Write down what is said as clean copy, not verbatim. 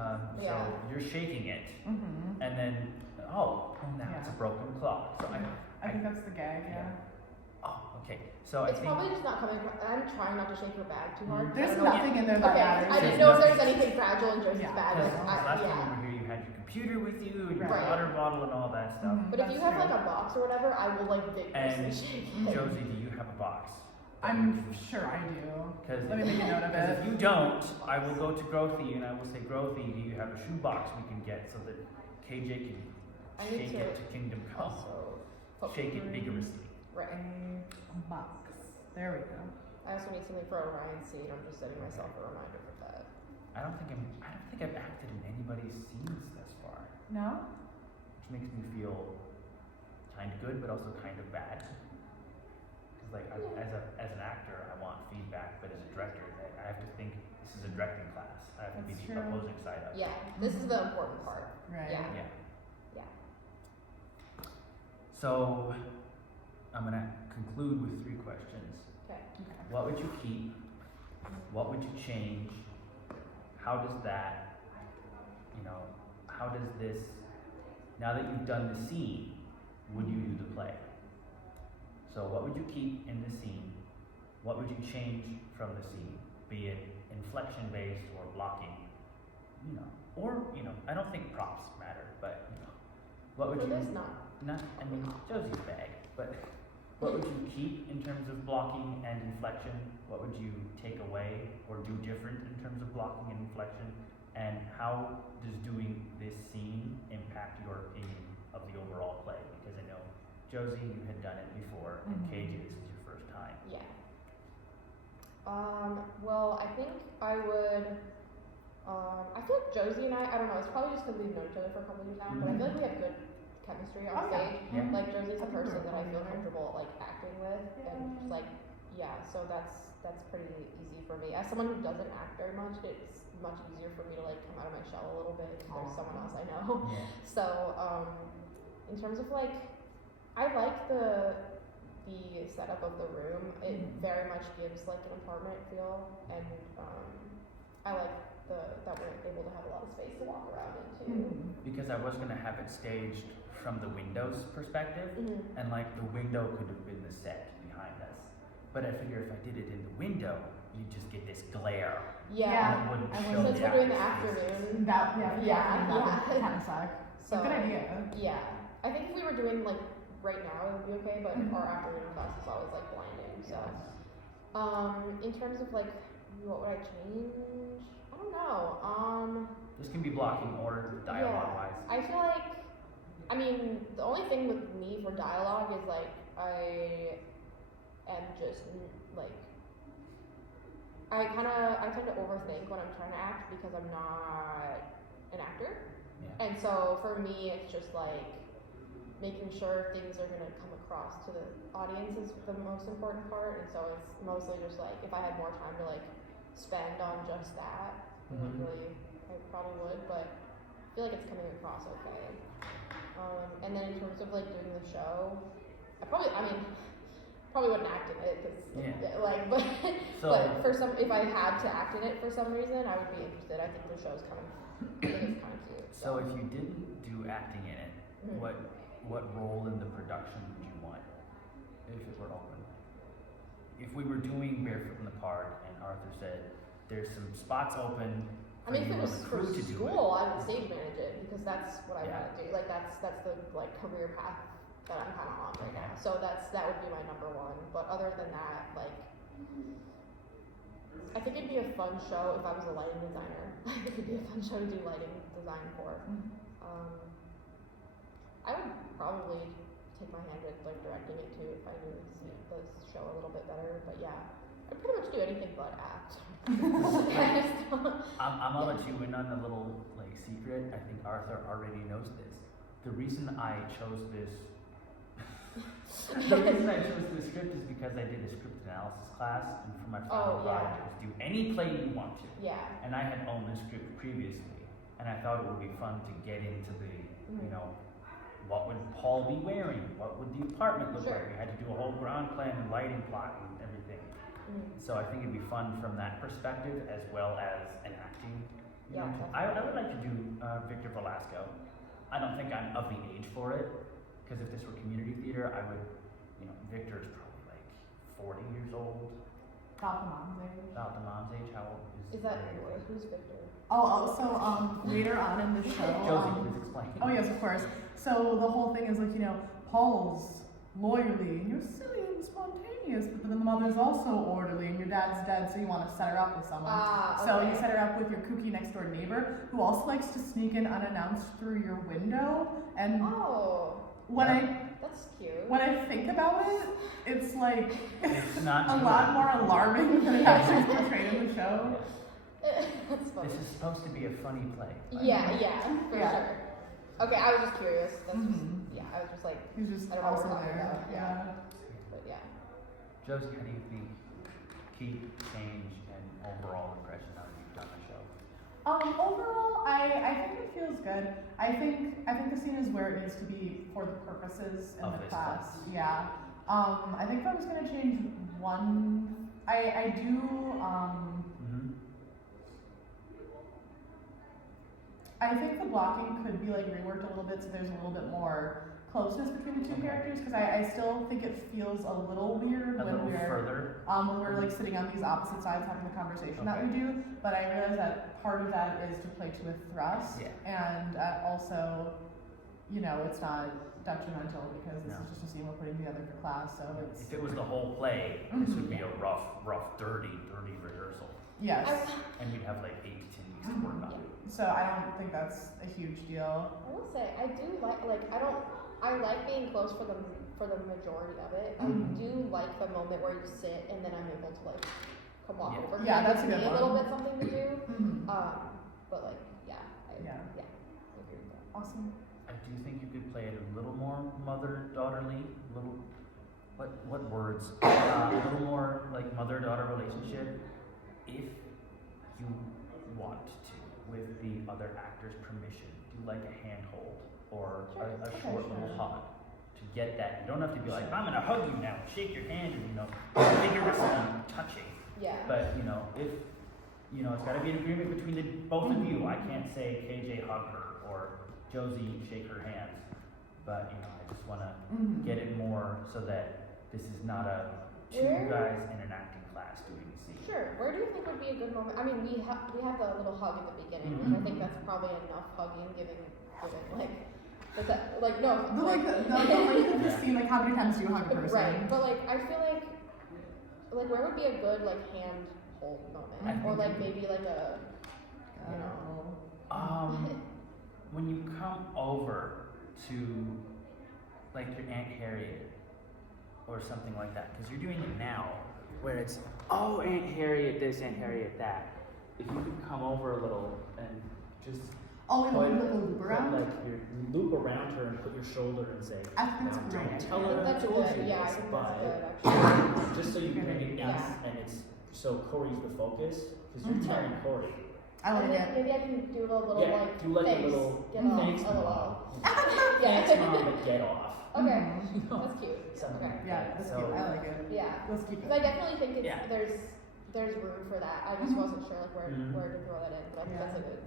So you're shaking it, and then now it's a broken clock. So I think that's the gag. Yeah. Oh, okay. So it's probably just not coming. I'm trying not to shake your bag too hard. There's nothing in there that matters. I didn't know if there's anything fragile in Josie's bag. Last time we were here, you had your computer with you, and your water bottle, and all that stuff. But if you have like a box or whatever, I will like vigorously shake it. Josie, do you have a box? I'm sure I do. Let me make a note of it. If you don't, I will go to Grothy and I will say, Grothy, do you have a shoe box we can get so that KJ can shake it to Kingdom Come? Shake it vigorously. Right. Box. There we go. I also need something for Orion's scene. I'm just setting myself a reminder for that. I don't think I've acted in anybody's scenes thus far. No? Which makes me feel kind of good, but also kind of bad. Like as an actor, I want feedback, but as a director, I have to think this is a directing class. I have to be the opposing side of it. Yeah, this is the important part. Right. Yeah. So I'm gonna conclude with 3 questions. Okay. What would you keep? What would you change? How does that? How does this? Now that you've done the scene, would you do the play? So what would you keep in the scene? What would you change from the scene? Be it inflection-based or blocking, I don't think props matter, but what would Josie's bag, but what would you keep in terms of blocking and inflection? What would you take away or do different in terms of blocking and inflection? And how does doing this scene impact your opinion of the overall play? Because I know Josie, you had done it before, and KJ, this is your first time. Yeah. Well, I think I would. I feel like Josie and I don't know. It's probably just because we've known each other for a couple years now, but I feel like we have good chemistry on stage. Yeah. Like Josie's a person that I feel comfortable like acting with, and just like so that's pretty easy for me. As someone who doesn't act very much, it's much easier for me to like come out of my shell a little bit if there's someone else I know. Yeah. So in terms of like. I like the setup of the room. It very much gives like an apartment feel, and I like that we're able to have a lot of space to walk around into. Because I was gonna have it staged from the window's perspective, and like the window could have been the set behind us. But I figure if I did it in the window, you'd just get this glare. Yeah. And it wouldn't show Since the we're doing the actors' afternoon. That would kind of suck. So good idea. Yeah. I think if we were doing like right now it would be okay, but our afternoon class is always like blinding. So in terms of like what would I change? I don't know. This can be blocking or dialogue wise. I feel like the only thing with me for dialogue is like I am just like I tend to overthink when I'm trying to act because I'm not an actor. Yeah. And so for me it's just like making sure things are going to come across to the audience is the most important part, and so it's mostly just like if I had more time to like spend on just that, really, I probably would, but I feel like it's coming across okay. And then in terms of like doing the show, I probably wouldn't act in it because but for some, if I had to act in it for some reason, I would be interested. I think the show's kind of cute. So if you didn't do acting in it, what role in the production would you want if it were open? If we were doing Barefoot in the Park and Arthur said there's some spots open for if you it on was the for crew to do it. school, I would stage manage it because that's what I want to do. Like that's the like career path that I'm kind of on right now. So that would be my number one. But other than that, like I think it'd be a fun show if I was a lighting designer. I think it'd be a fun show to do lighting design for. I would probably take my hand with like directing it too if I knew the show a little bit better. But yeah, I'd pretty much do anything but act. I'll let you in on a little like secret. I think Arthur already knows this. The reason I chose this script is because I did a script analysis class, and for my final project was do any play you want to. Yeah. And I had owned the script previously, and I thought it would be fun to get into the what would Paul be wearing? What would the apartment look like? We had to do a whole ground plan and lighting plot and everything. So I think it'd be fun from that perspective as well as an acting You know, I would like to do Victor Velasco. I don't think I'm of the age for it, because if this were community theater, I would, you know, Victor's probably like 40 years old. About the mom's age. About the mom's age, how old is Who's Victor? So later on in the show. Josie, please explain. Oh yes, of course. So the whole thing is like, you know, Paul's lawyerly, and you're silly and spontaneous, but then the mother's also orderly, and your dad's dead, so you want to set her up with someone. So you set her up with your kooky next door neighbor, who also likes to sneak in unannounced through your window. And that's cute. When I think about it, it's like it's not a lot more alarming than it actually is portrayed in the show. That's funny. This is supposed to be a funny play. Yeah, for sure. Okay, I was just curious. That's just, I was just like, he's just I don't know also what we're talking there. about. Yeah. But yeah. Josie, how do you think keep, change, and overall impression now that you've done the show? Overall, I think it feels good. I think the scene is where it needs to be for the purposes in of the this class. Yeah. I think if I was gonna change one, I do. I think the blocking could be like reworked a little bit, so there's a little bit more closeness between the two characters, because I still think it feels a little weird when we're like sitting on these opposite sides having the conversation that we do. But I realize that part of that is to play to a thrust, and also, you know, it's not detrimental because this is just a scene we're putting together for class. So it's, if it was the whole play, this would be a rough, dirty rehearsal. Yes. And you'd have like 8 to 10 weeks to work on it. So I don't think that's a huge deal. I will say I do I like being close for the majority of it. I do like the moment where you sit and then I'm able to like come walk over. Yeah, that's a good one. A little bit something to do. But like I agree with that. Awesome. I do think you could play it a little more mother-daughterly, what words? A little more like mother-daughter relationship, if you want to, with the other actor's permission. Do like a handhold or a short little hug to get that. You don't have to be like, I'm gonna hug you now, shake your hand, and vigorously touching. Yeah. But if it's got to be an agreement between both of you. I can't say KJ hug her or Josie shake her hands, but I just want to get it more so that this is not a two guys in an acting class doing the scene. Sure. Where do you think would be a good moment? I mean, we have the little hug at the beginning, which I think that's probably enough hugging, given the scene, like how many times do you hug a person? Right. But like I feel like where would be a good like hand hold moment, or like maybe like a when you come over to like your Aunt Harriet or something like that, because you're doing it now where it's Aunt Harriet this, Aunt Harriet that. If you could come over a little and just loop around? Like you loop around her and put your shoulder and say, I think that's great. Tell her that's I told good. you Yeah, I this, think but that's good actually. just so you bring it in and it's so Corey's the focus, because you're telling Corey. I like it. Maybe I can do a little like do like thanks, a little get off, thanks, LOL. Mom. Yeah. Thanks, Mom, but get off. Okay, that's cute. Something Okay. like Yeah, that. that's cute. I like it. Yeah. Let's keep Because I it. definitely think there's room for that. I just wasn't sure like where to throw that in, but I think that's a good.